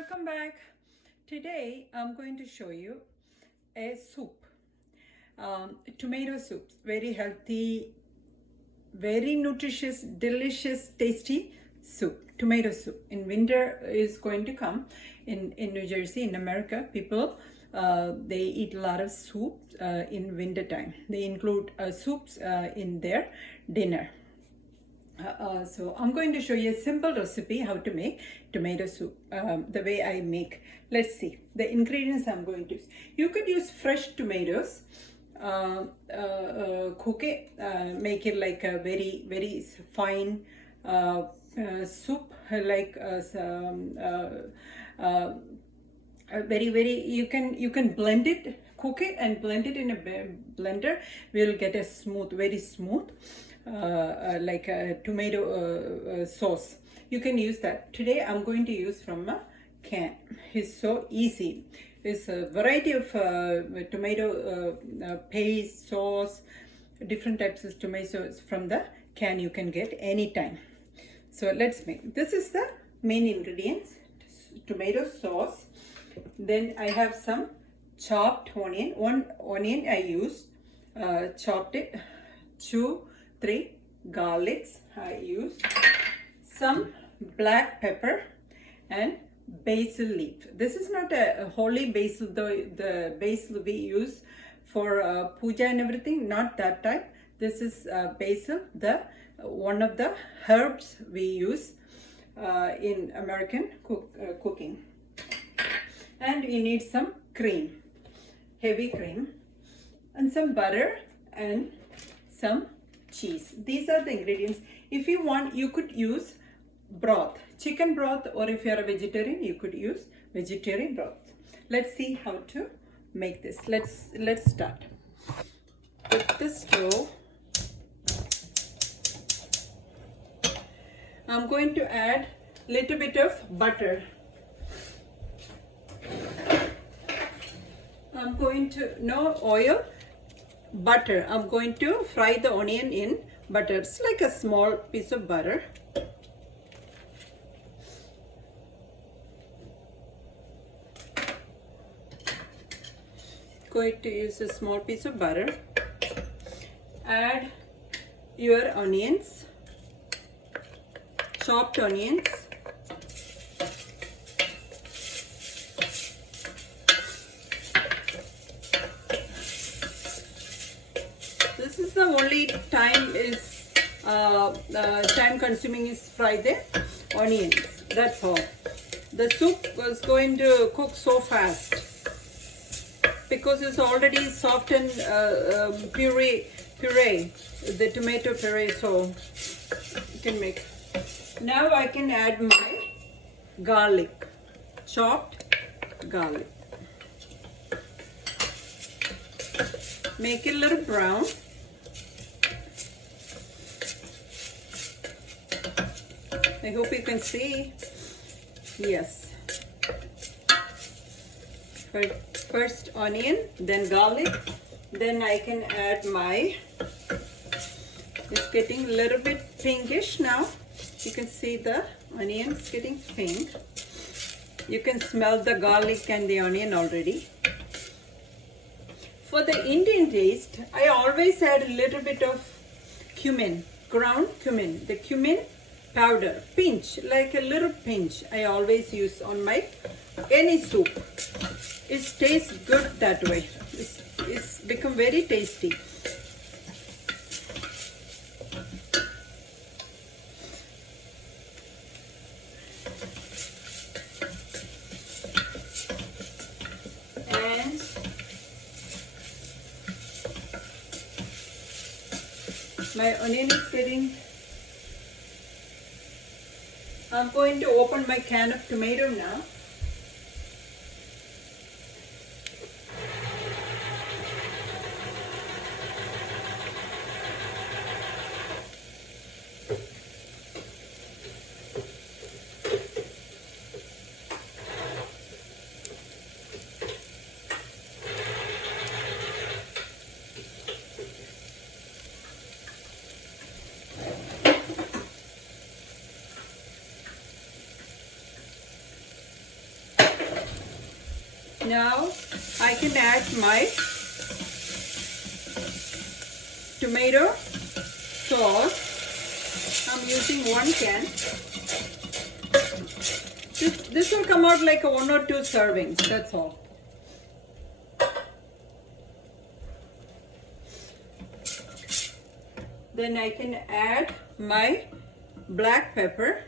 welcome back. Today I'm going to show you a soup, tomato soup. Very healthy, very nutritious, delicious, tasty soup, tomato soup. In winter is going to come in New Jersey, in America. People they eat a lot of soup in winter time. They include soups in their dinner. So I'm going to show you a simple recipe how to make tomato soup, the way I make. Let's see the ingredients I'm going to use. You could use fresh tomatoes, cook it, make it like a very fine soup, like very you can blend it, cook it and blend it in a blender. We'll get a very smooth like a tomato sauce. You can use that. Today I'm going to use from a can. It's so easy. It's a variety of tomato paste, sauce, different types of tomatoes from the can you can get anytime. So let's make. This is the main ingredients: tomato sauce. Then I have some chopped onion. One onion I used, chopped it. 2-3 garlics I use, some black pepper and basil leaf. This is not a holy basil, the basil we use for puja and everything, not that type. This is basil, the one of the herbs we use in American cooking. And you need some cream, heavy cream, and some butter and some cheese. These are the ingredients. If you want, you could use broth, chicken broth, or if you are a vegetarian, you could use vegetarian broth. Let's see how to make this. Let's start. Put the stove. I'm going to add little bit of butter. I'm going to, no oil, butter. I'm going to fry the onion in butter. It's like a small piece of butter. Going to use a small piece of butter. Add your onions, chopped onions. This is the only time is time consuming is fry the onions. That's all. The soup was going to cook so fast because it's already soft and puree, the tomato puree. So you can make. Now I can add my garlic, chopped garlic. Make it a little brown. I hope you can see. Yes. First onion, then garlic, then I can add my, it's getting a little bit pinkish now. You can see the onions getting pink. You can smell the garlic and the onion already. For the Indian taste, I always add a little bit of cumin, ground cumin, the cumin powder, pinch, like a little pinch. I always use on my any soup. It tastes good that way. It's become very tasty. And my onion is getting. I'm going to open my can of tomato now. Now I can add my tomato sauce. I'm using 1 can. This will come out like 1 or 2 servings, that's all. Then I can add my black pepper.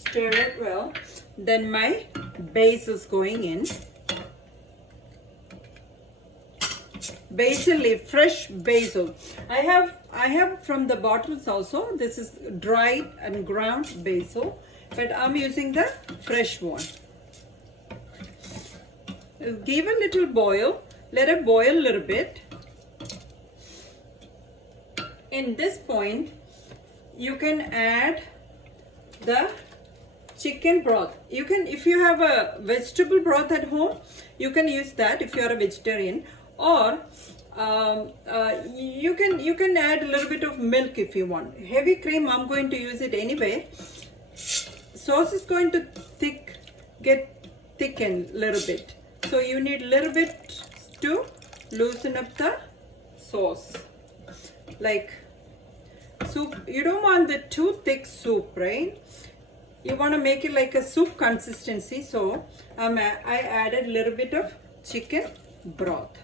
Stir it well. Then my basil is going in. Basil leaf, fresh basil. I have from the bottles also. This is dried and ground basil, but I'm using the fresh one. Give a little boil. Let it boil a little bit. In this point, you can add the chicken broth. You can, if you have a vegetable broth at home, you can use that if you are a vegetarian, or you can add a little bit of milk if you want. Heavy cream, I'm going to use it anyway. Sauce is going to get thickened a little bit, so you need a little bit to loosen up the sauce. Like soup, you don't want the too thick soup, right? You want to make it like a soup consistency, so I added a little bit of chicken broth.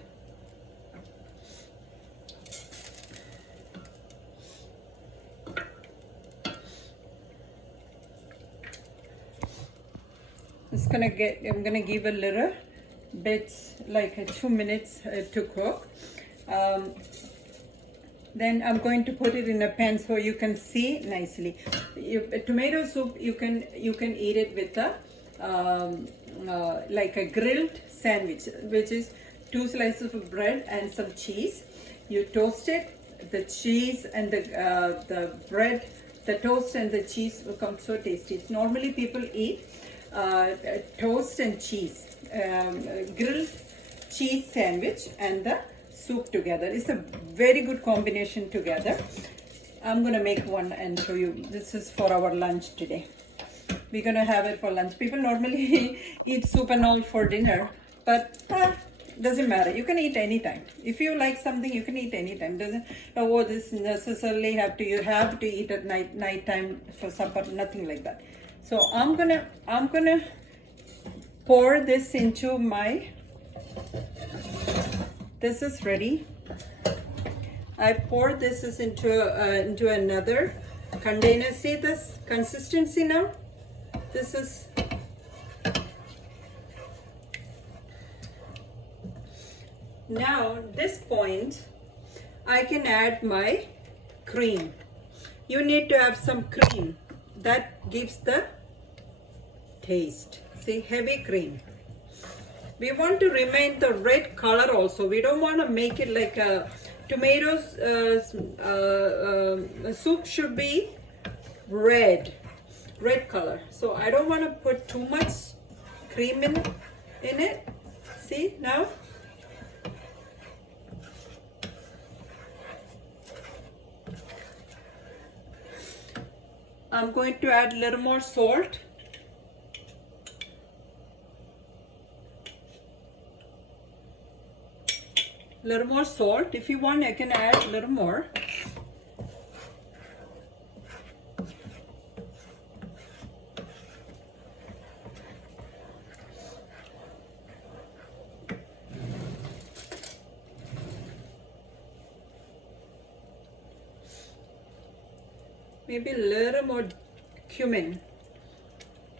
I'm gonna give a little bits, like 2 minutes to cook. Then I'm going to put it in a pan so you can see nicely. Tomato soup, you can eat it with a like a grilled sandwich, which is 2 slices of bread and some cheese. You toast it, the cheese and the bread, the toast and the cheese will come so tasty. It's normally people eat toast and cheese, grilled cheese sandwich and the soup together. It's a very good combination together. I'm gonna make one and show you. This is for our lunch today. We're gonna have it for lunch. People normally eat soup and all for dinner, but doesn't matter. You can eat anytime. If you like something, you can eat anytime. Doesn't this necessarily you have to eat at nighttime for supper. Nothing like that. So I'm gonna pour this into my. This is ready. I poured this into another container. See this consistency now? This is. Now this point, I can add my cream. You need to have some cream. That gives the taste. See, heavy cream. We want to remain the red color also. We don't want to make it like a tomatoes. Soup should be red color. So I don't want to put too much cream in it. See now? I'm going to add a little more salt. Little more salt. If you want, I can add a little more. Maybe a little more cumin.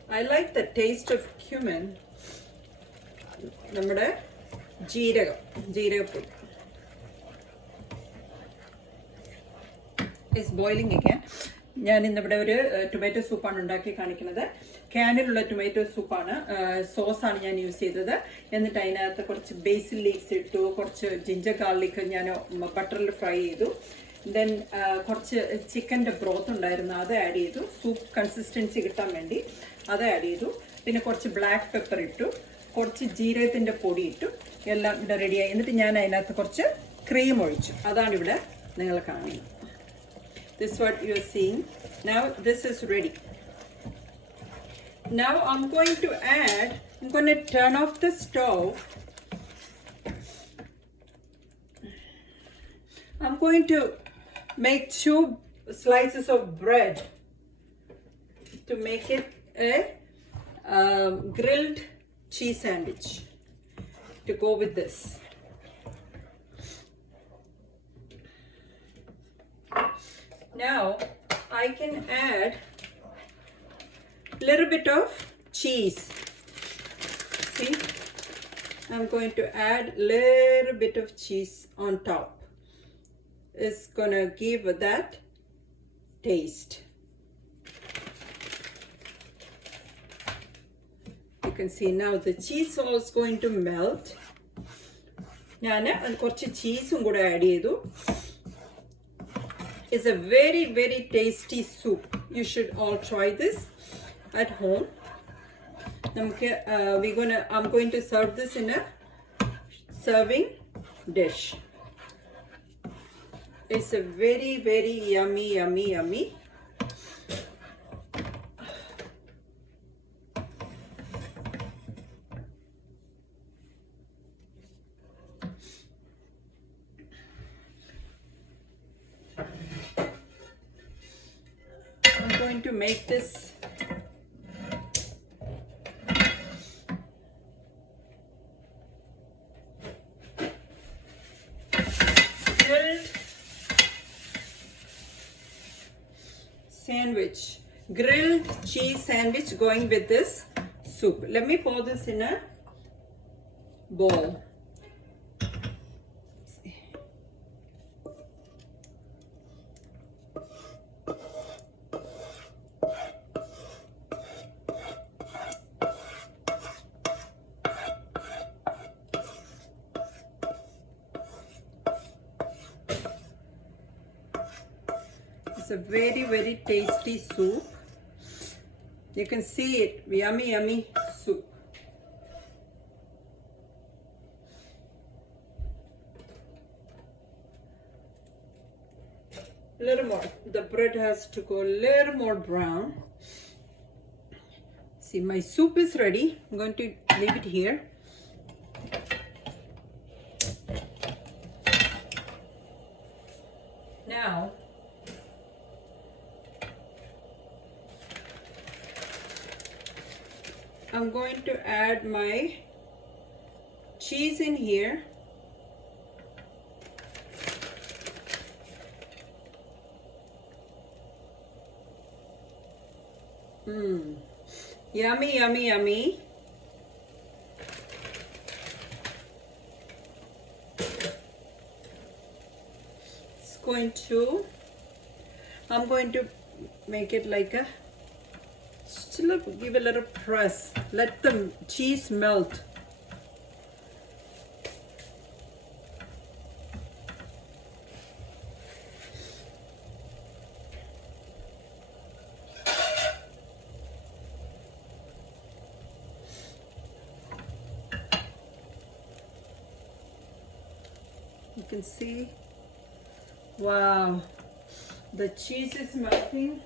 I like the taste of cumin. Nammude jeeragam. Is boiling again. ഞാൻ ഇന്നിവിടെ ഒരു tomato സൂപ്പാണ് ഉണ്ടാക്കി കാണിക്കുന്നത്. ക്യാനിലുള്ള tomato സൂപ്പാണ്. സോസാണ് ഞാൻ use ചെയ്തത്. എന്നിട്ട് അതിനകത്ത് കുറച്ച് ബേസിൽ ലീവ്സ് ഇട്ടു, കുറച്ച് ജിഞ്ചർ ഗാർലിക് ഞാൻ ബട്ടറിൽ ഫ്രൈ ചെയ്തു. ദെൻ കുറച്ച് ചിക്കൻ്റെ ബ്രോത്ത് ഉണ്ടായിരുന്നു, അത് ആഡ് ചെയ്തു. സൂപ്പ് കൺസിസ്റ്റൻസി കിട്ടാൻ വേണ്ടി അത് ആഡ് ചെയ്തു. പിന്നെ കുറച്ച് ബ്ലാക്ക് പെപ്പർ ഇട്ടു, കുറച്ച് ജീരകത്തിൻ്റെ പൊടി ഇട്ടു. എല്ലാം ഇവിടെ റെഡിയായി. എന്നിട്ട് ഞാൻ അതിനകത്ത് കുറച്ച് ക്രീം ഒഴിച്ചു. അതാണ് ഇവിടെ നിങ്ങൾ കാണുന്നത്. This is what you are seeing. Now this is ready. Now I'm going to add I'm going to turn off the stove. I'm going to make 2 slices of bread to make it a grilled cheese sandwich to go with this. Now I can add a little bit of cheese. See, I'm going to add a little bit of cheese on top. It's gonna give that taste. You can see now the cheese is going to melt. Cheese it's a very, very tasty soup. You should all try this at home. I'm going to serve this in a serving dish. It's a very, very yummy, yummy, yummy. I'm going to make this sandwich, grilled cheese sandwich going with this soup. Let me pour this in a bowl. It's a very, very tasty soup. You can see it, yummy, yummy soup. A little more. The bread has to go a little more brown. See, my soup is ready. I'm going to leave it here. Now, I'm going to add my cheese in here. Yummy, yummy, yummy. I'm going to make it like a, still give a little press. Let the cheese melt. You can see, wow, the cheese is melting.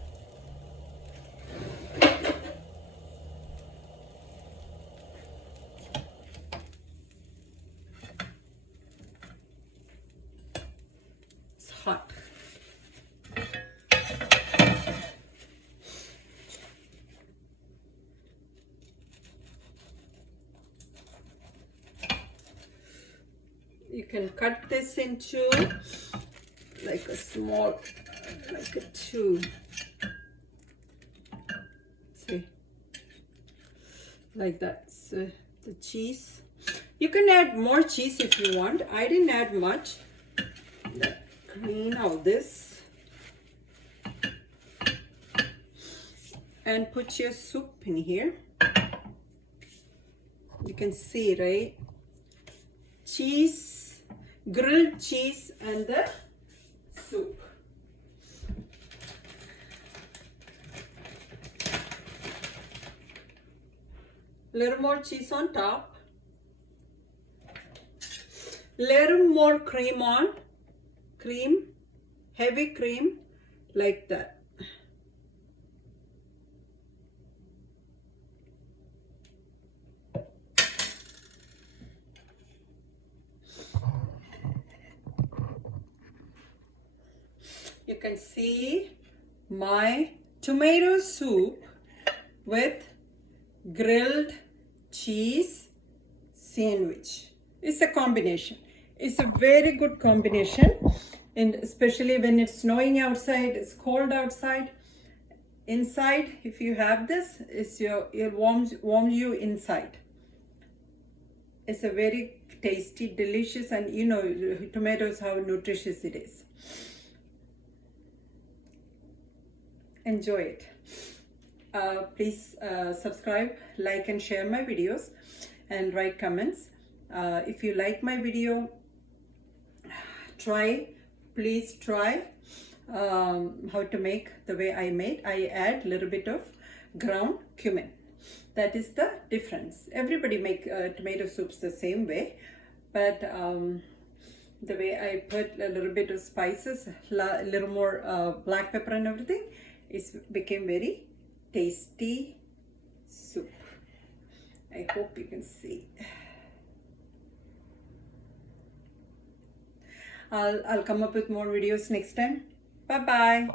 It's hot. You can cut this into like a small, like a 2. See, like that. So the cheese. You can add more cheese if you want. I didn't add much. Clean all this and put your soup in here. You can see, right? Cheese, grilled cheese, and the soup. Little more cheese on top. Little more cream on. Cream, heavy cream, like that. you can see my tomato soup with grilled cheese sandwich. It's a combination. It's a very good combination, and especially when it's snowing outside, it's cold outside. Inside, if you have this, it warms you inside. It's a very tasty, delicious, and you know tomatoes, how nutritious it is. Enjoy it. Please subscribe, like, and share my videos, and write comments. If you like my video, please try how to make the way I made. I add a little bit of ground cumin. That is the difference. Everybody make tomato soups the same way, but the way I put a little bit of spices, a little more black pepper and everything, it became very tasty soup. I hope you can see. I'll come up with more videos next time. Bye bye.